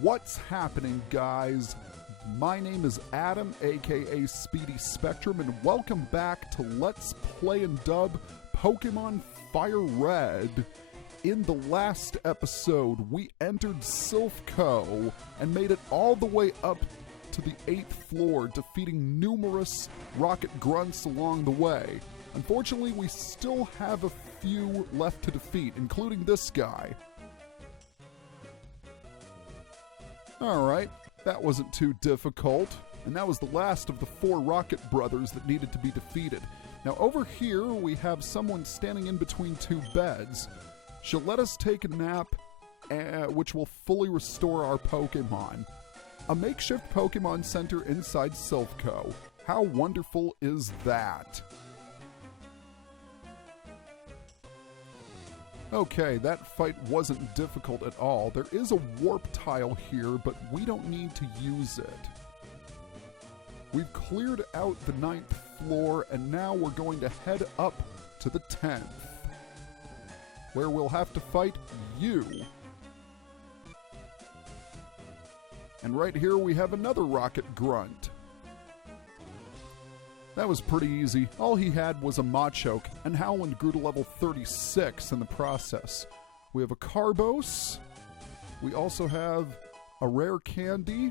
What's happening, guys? My name is Adam, aka Speedy Spectrum, and welcome back to Let's Play and Dub Pokemon Fire Red. In the last episode, we entered Silph Co and made it all the way up to the 8th floor, defeating numerous rocket grunts along the way. Unfortunately, we still have a few left to defeat, including this guy. Alright, that wasn't too difficult, and that was the last of the 4 Rocket Brothers that needed to be defeated. Now over here, we have someone standing in between 2 beds. She'll let us take a nap, which will fully restore our Pokemon. A makeshift Pokemon Center inside Silph Co. How wonderful is that? Okay, that fight wasn't difficult at all. There is a warp tile here, but we don't need to use it. We've cleared out the 9th floor, and now we're going to head up to the 10th, where we'll have to fight you. And right here we have another Rocket Grunt. That was pretty easy. All he had was a Machoke, and Howland grew to level 36 in the process. We have a Carbos. We also have a Rare Candy.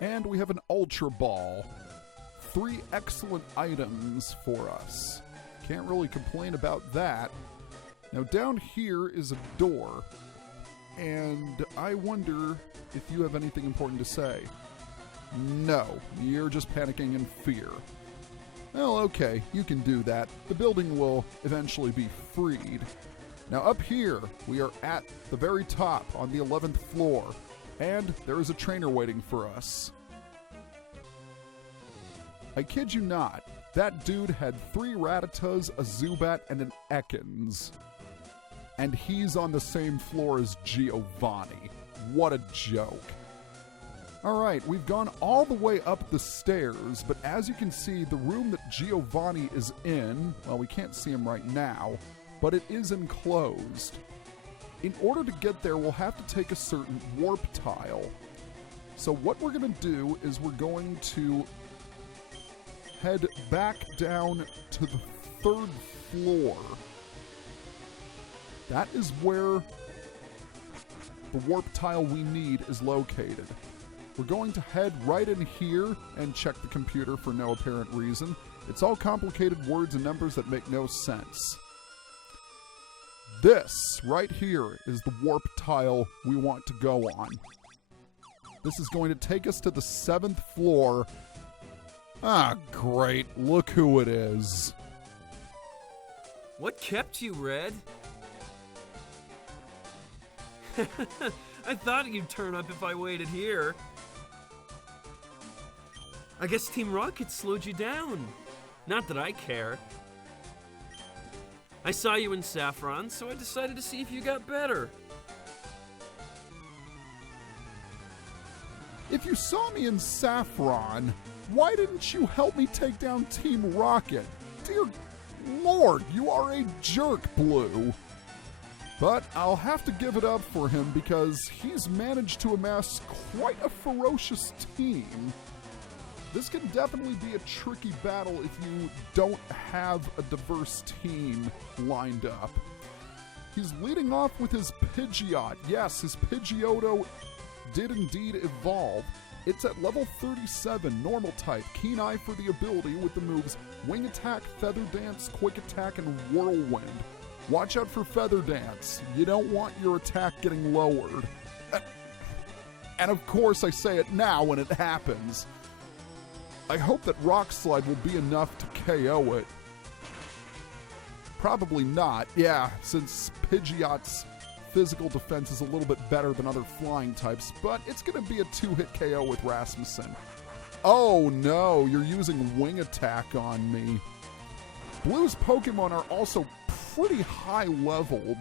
And we have an Ultra Ball. 3 excellent items for us. Can't really complain about that. Now down here is a door. And I wonder if you have anything important to say. No, you're just panicking in fear. Well, okay, you can do that. The building will eventually be freed. Now up here, we are at the very top on the 11th floor, and there is a trainer waiting for us. I kid you not, that dude had 3 Rattatas, a Zubat, and an Ekans. And he's on the same floor as Giovanni. What a joke. Alright, we've gone all the way up the stairs, but as you can see, the room that Giovanni is in, well, we can't see him right now, but it is enclosed. In order to get there, we'll have to take a certain warp tile. So what we're going to do is we're going to head back down to the 3rd floor. That is where the warp tile we need is located. We're going to head right in here and check the computer for no apparent reason. It's all complicated words and numbers that make no sense. This right here is the warp tile we want to go on. This is going to take us to the 7th floor. Ah, great. Look who it is. What kept you, Red? I thought you'd turn up if I waited here. I guess Team Rocket slowed you down. Not that I care. I saw you in Saffron, so I decided to see if you got better. If you saw me in Saffron, why didn't you help me take down Team Rocket? Dear Lord, you are a jerk, Blue. But I'll have to give it up for him because he's managed to amass quite a ferocious team. This can definitely be a tricky battle if you don't have a diverse team lined up. He's leading off with his Pidgeot. Yes, his Pidgeotto did indeed evolve. It's at level 37, normal type, keen eye for the ability with the moves Wing Attack, FeatherDance, Quick Attack, and Whirlwind. Watch out for FeatherDance. You don't want your attack getting lowered. And of course I say it now when it happens. I hope that Rock Slide will be enough to KO it. Probably not, yeah, since Pidgeot's physical defense is a little bit better than other flying types, but it's going to be a 2-hit KO with Rasmussen. Oh no, you're using Wing Attack on me. Blue's Pokemon are also pretty high leveled.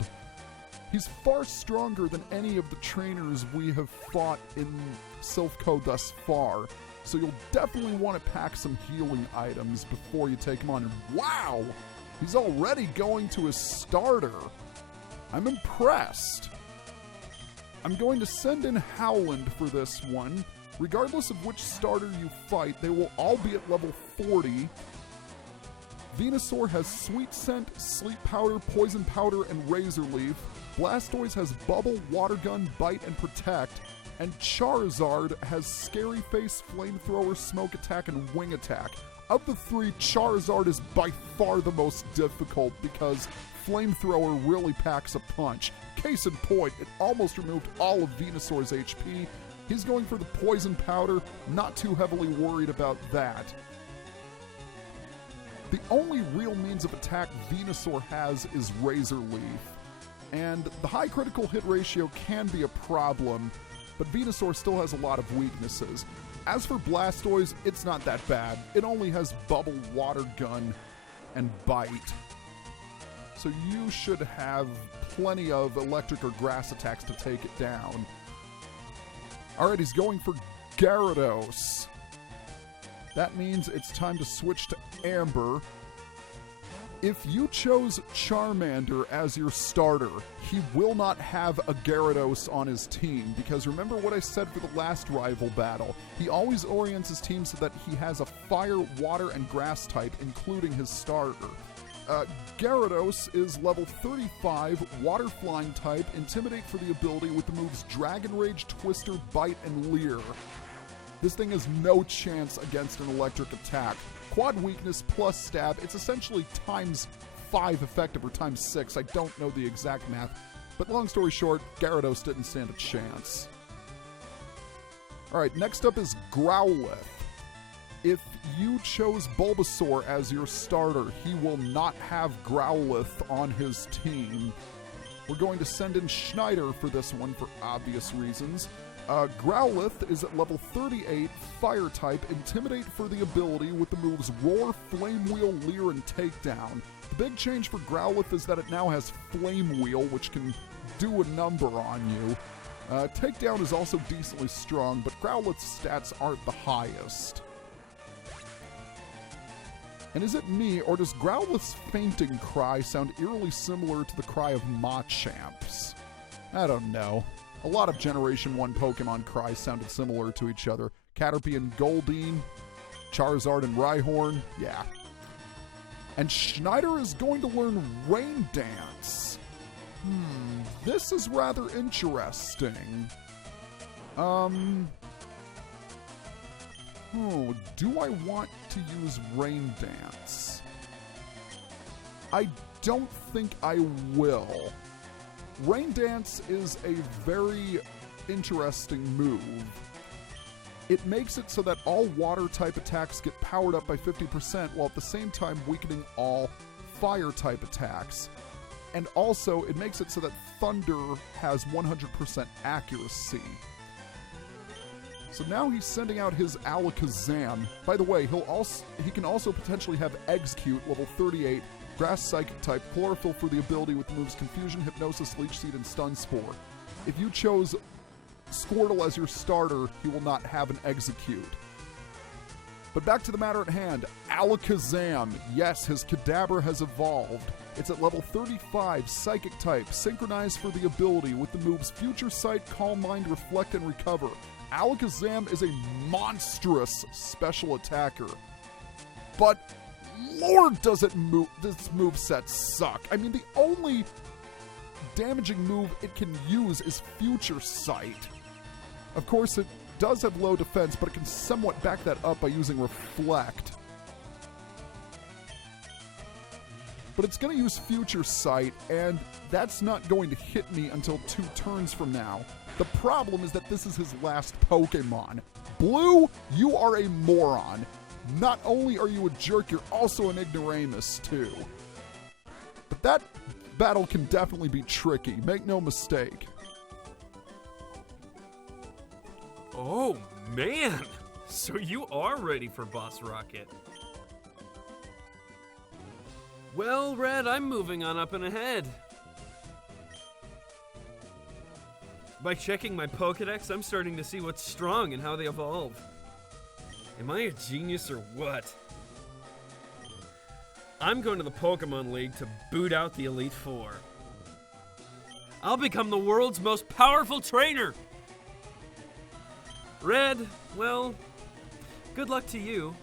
He's far stronger than any of the trainers we have fought in Silph Co thus far. So you'll definitely want to pack some healing items before you take him on. And wow! He's already going to his starter. I'm impressed. I'm going to send in Howland for this one. Regardless of which starter you fight, they will all be at level 40. Venusaur has Sweet Scent, Sleep Powder, Poison Powder, and Razor Leaf. Blastoise has Bubble, Water Gun, Bite, and Protect. And Charizard has Scary Face, Flamethrower, Smoke Attack, and Wing Attack. Of the three, Charizard is by far the most difficult because Flamethrower really packs a punch. Case in point, it almost removed all of Venusaur's HP. He's going for the Poison Powder, not too heavily worried about that. The only real means of attack Venusaur has is Razor Leaf, and the high critical hit ratio can be a problem, but Venusaur still has a lot of weaknesses. As for Blastoise, it's not that bad. It only has Bubble, Water Gun, and Bite. So you should have plenty of electric or grass attacks to take it down. Alright, he's going for Gyarados. That means it's time to switch to Amber. If you chose Charmander as your starter, he will not have a Gyarados on his team, because remember what I said for the last rival battle. He always orients his team so that he has a fire, water, and grass type, including his starter. Gyarados is level 35, water flying type, Intimidate for the ability with the moves Dragon Rage, Twister, Bite, and Leer. This thing has no chance against an electric attack. Quad weakness plus stab, it's essentially times 5 effective or times 6. I don't know the exact math. But long story short, Gyarados didn't stand a chance. Alright, next up is Growlithe. If you chose Bulbasaur as your starter, he will not have Growlithe on his team. We're going to send in Schneider for this one for obvious reasons. Growlithe is at level 38, Fire type, Intimidate for the ability with the moves Roar, Flame Wheel, Leer, and Takedown. The big change for Growlithe is that it now has Flame Wheel, which can do a number on you. Takedown is also decently strong, but Growlithe's stats aren't the highest. And is it me, or does Growlithe's fainting cry sound eerily similar to the cry of Machamp's? I don't know. A lot of Generation 1 Pokemon cries sounded similar to each other. Caterpie and Goldeen, Charizard and Rhyhorn, yeah. And Schneider is going to learn Rain Dance. This is rather interesting. Do I want to use Rain Dance? I don't think I will. Rain Dance is a very interesting move. It makes it so that all water-type attacks get powered up by 50%, while at the same time weakening all fire-type attacks. And also, it makes it so that Thunder has 100% accuracy. So now he's sending out his Alakazam. By the way, he can also potentially have Execute, level 38, Grass Psychic type, Chlorophyll for the ability with the moves Confusion, Hypnosis, Leech Seed, and Stun Spore. If you chose Squirtle as your starter, he will not have an Execute. But back to the matter at hand, Alakazam. Yes, his Kadabra has evolved. It's at level 35, Psychic type, Synchronize for the ability with the moves Future Sight, Calm Mind, Reflect, and Recover. Alakazam is a monstrous special attacker. But Lord, does this moveset suck. I mean, the only damaging move it can use is Future Sight. Of course, it does have low defense, but it can somewhat back that up by using Reflect. But it's going to use Future Sight, and that's not going to hit me until 2 turns from now. The problem is that this is his last Pokemon. Blue, you are a moron. Not only are you a jerk, you're also an ignoramus, too. But that battle can definitely be tricky, make no mistake. Oh, man! So you are ready for Boss Rocket. Well, Red, I'm moving on up and ahead. By checking my Pokedex, I'm starting to see what's strong and how they evolve. Am I a genius or what? I'm going to the Pokemon League to boot out the Elite Four. I'll become the world's most powerful trainer. Red, well, good luck to you.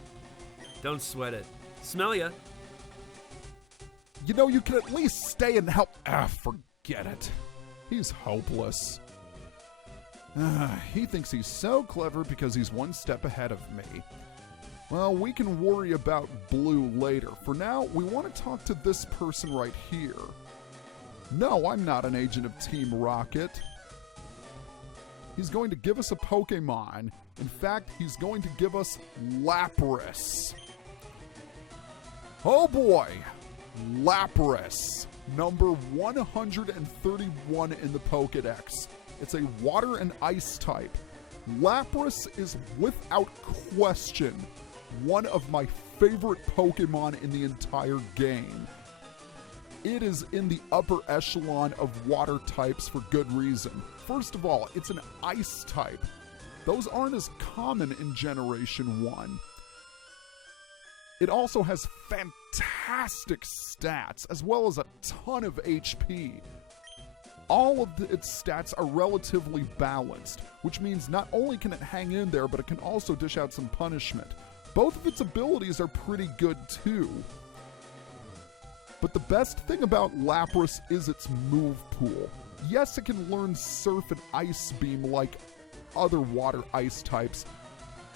Don't sweat it. Smell ya. You know, you can at least stay and help. Forget it. He's hopeless. He thinks he's so clever because he's one step ahead of me. Well, we can worry about Blue later. For now, we want to talk to this person right here. No, I'm not an agent of Team Rocket. He's going to give us a Pokémon. In fact, he's going to give us Lapras. Oh boy! Lapras, number 131 in the Pokédex. It's a water and ice type. Lapras is, without question, one of my favorite Pokemon in the entire game. It is in the upper echelon of water types for good reason. First of all, it's an ice type. Those aren't as common in Generation 1. It also has fantastic stats, as well as a ton of HP. All of its stats are relatively balanced, which means not only can it hang in there, but it can also dish out some punishment. Both of its abilities are pretty good too. But the best thing about Lapras is its move pool. Yes, it can learn Surf and Ice Beam like other water ice types,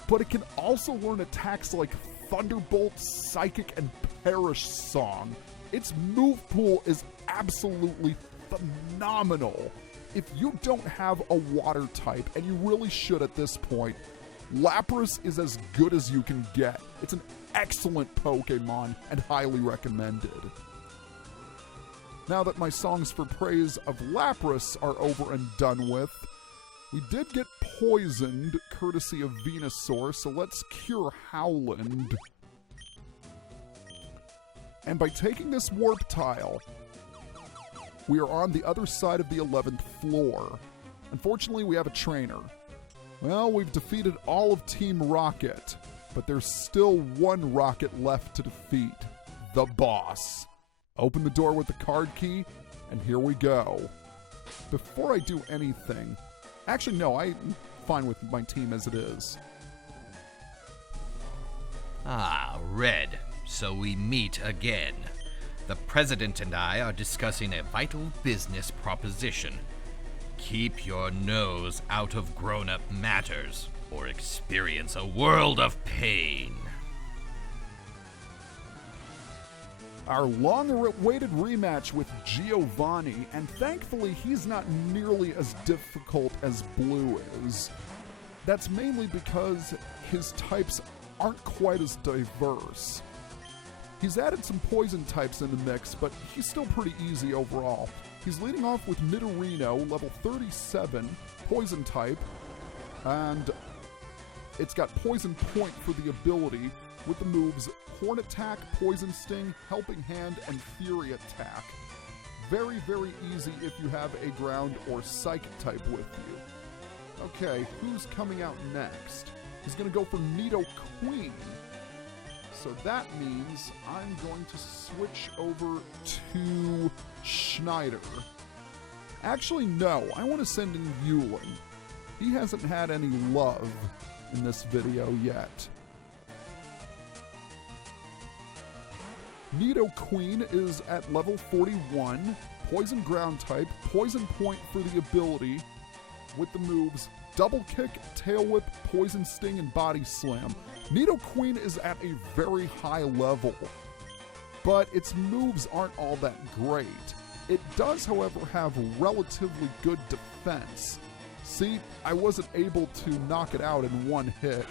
but it can also learn attacks like Thunderbolt, Psychic, and Perish Song. Its move pool is absolutely phenomenal. If you don't have a water type, and you really should at this point, Lapras is as good as you can get. It's an excellent Pokemon and highly recommended. Now that my songs for praise of Lapras are over and done with, we did get poisoned courtesy of Venusaur, so let's cure Howland. And by taking this warp tile, we are on the other side of the 11th floor. Unfortunately, we have a trainer. Well, we've defeated all of Team Rocket, but there's still one Rocket left to defeat. The boss. Open the door with the card key, and here we go. Before I do anything... Actually, no, I'm fine with my team as it is. Ah, Red. So we meet again. The President and I are discussing a vital business proposition. Keep your nose out of grown-up matters, or experience a world of pain. Our long-awaited rematch with Giovanni, and thankfully he's not nearly as difficult as Blue is. That's mainly because his types aren't quite as diverse. He's added some poison types in the mix, but he's still pretty easy overall. He's leading off with Nidorino, level 37, poison type, and it's got Poison Point for the ability with the moves Horn Attack, Poison Sting, Helping Hand, and Fury Attack. Very, very easy if you have a Ground or Psychic type with you. Okay, who's coming out next? He's going to go for Nidoqueen. So that means I'm going to switch over to Schneider. Actually, no, I want to send in Yulin. He hasn't had any love in this video yet. Nidoqueen is at level 41, Poison Ground type, Poison Point for the ability, with the moves Double Kick, Tail Whip, Poison Sting, and Body Slam. Nidoqueen is at a very high level, but its moves aren't all that great. It does, however, have relatively good defense. See, I wasn't able to knock it out in one hit.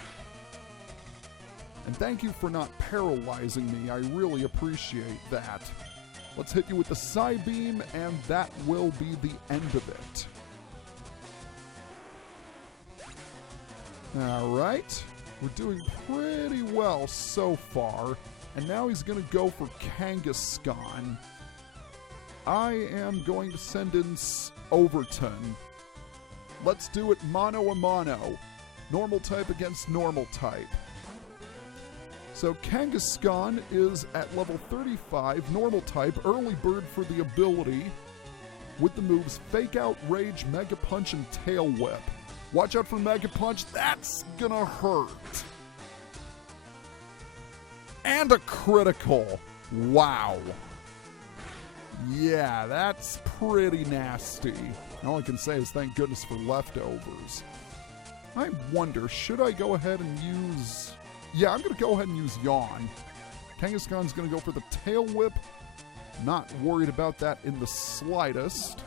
And thank you for not paralyzing me, I really appreciate that. Let's hit you with the Psybeam, and that will be the end of it. Alright, we're doing pretty well so far, and now he's going to go for Kangaskhan. I am going to send in Overton. Let's do it mano a mano. Normal type against normal type. So Kangaskhan is at level 35, normal type, early bird for the ability, with the moves Fake Out, Rage, Mega Punch, and Tail Whip. Watch out for Mega Punch, that's gonna hurt. And a critical. Wow. Yeah, that's pretty nasty. All I can say is thank goodness for leftovers. I wonder, should I go ahead and use... Yeah, I'm going to go ahead and use Yawn. Kangaskhan's going to go for the Tail Whip. Not worried about that in the slightest.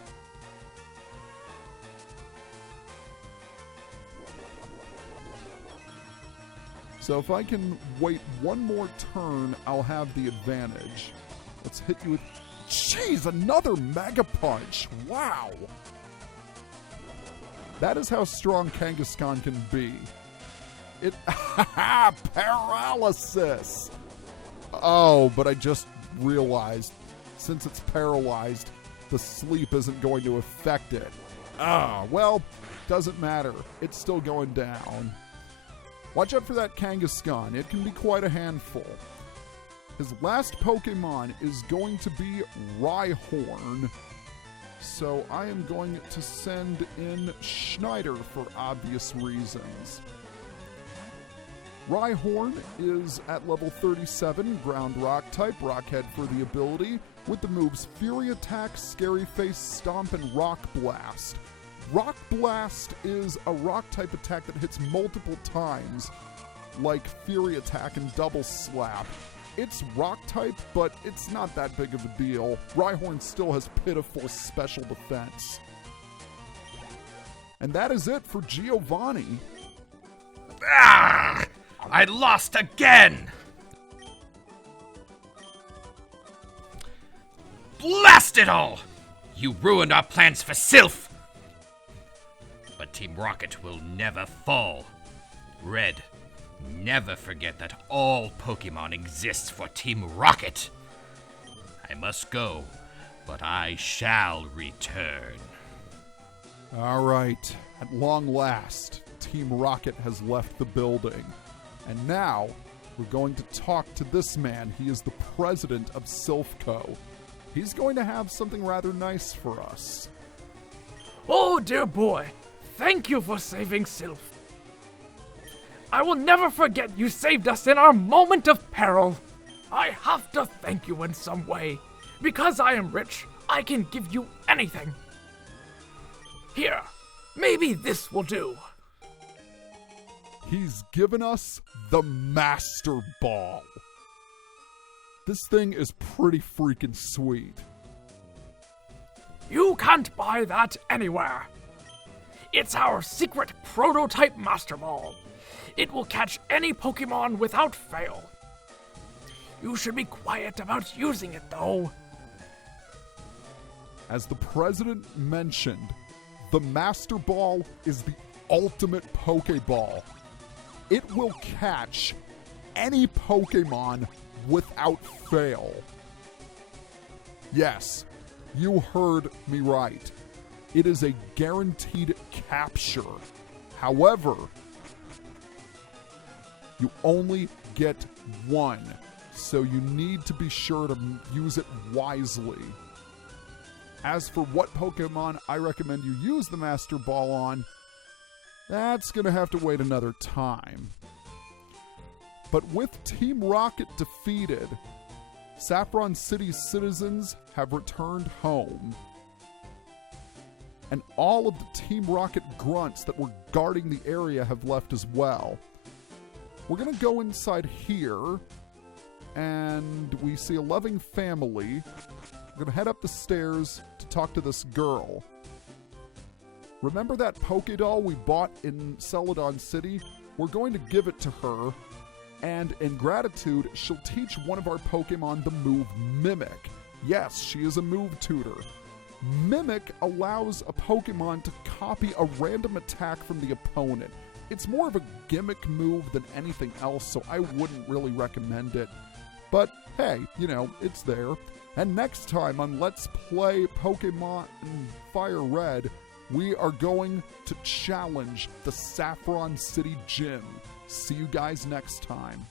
So if I can wait one more turn, I'll have the advantage. Let's hit you with... Jeez, another Mega Punch! Wow! That is how strong Kangaskhan can be. It... Paralysis! Oh, but I just realized, since it's paralyzed, the sleep isn't going to affect it. Ah, well, doesn't matter. It's still going down. Watch out for that Kangaskhan. It can be quite a handful. His last Pokemon is going to be Rhyhorn. So I am going to send in Schneider for obvious reasons. Rhyhorn is at level 37, Ground Rock type, Rockhead for the ability, with the moves Fury Attack, Scary Face, Stomp, and Rock Blast. Rock Blast is a rock type attack that hits multiple times, like Fury Attack and Double Slap. It's rock type, but it's not that big of a deal. Rhyhorn still has pitiful special defense. And that is it for Giovanni. Ah! I lost again! Blast it all! You ruined our plans for Silph! But Team Rocket will never fall. Red, never forget that all Pokemon exists for Team Rocket. I must go, but I shall return. All right, at long last, Team Rocket has left the building. And now, we're going to talk to this man. He is the president of Silph Co. He's going to have something rather nice for us. Oh, dear boy. Thank you for saving Silph. I will never forget you saved us in our moment of peril. I have to thank you in some way. Because I am rich, I can give you anything. Here, maybe this will do. He's given us the Master Ball. This thing is pretty freaking sweet. You can't buy that anywhere. It's our secret prototype Master Ball. It will catch any Pokemon without fail. You should be quiet about using it, though. As the president mentioned, the Master Ball is the ultimate Pokeball. It will catch any Pokemon without fail. Yes, you heard me right. It is a guaranteed capture. However, you only get one, so you need to be sure to use it wisely. As for what Pokemon I recommend you use the Master Ball on, that's going to have to wait another time. But with Team Rocket defeated, Saffron City's citizens have returned home. And all of the Team Rocket grunts that were guarding the area have left as well. We're going to go inside here, and we see a loving family. We're going to head up the stairs to talk to this girl. Remember that Pokédoll we bought in Celadon City? We're going to give it to her, and in gratitude, she'll teach one of our Pokemon the move Mimic. Yes, she is a move tutor. Mimic allows a Pokemon to copy a random attack from the opponent. It's more of a gimmick move than anything else, so I wouldn't really recommend it. But hey, you know, it's there. And next time on Let's Play Pokemon Fire Red, we are going to challenge the Saffron City Gym. See you guys next time.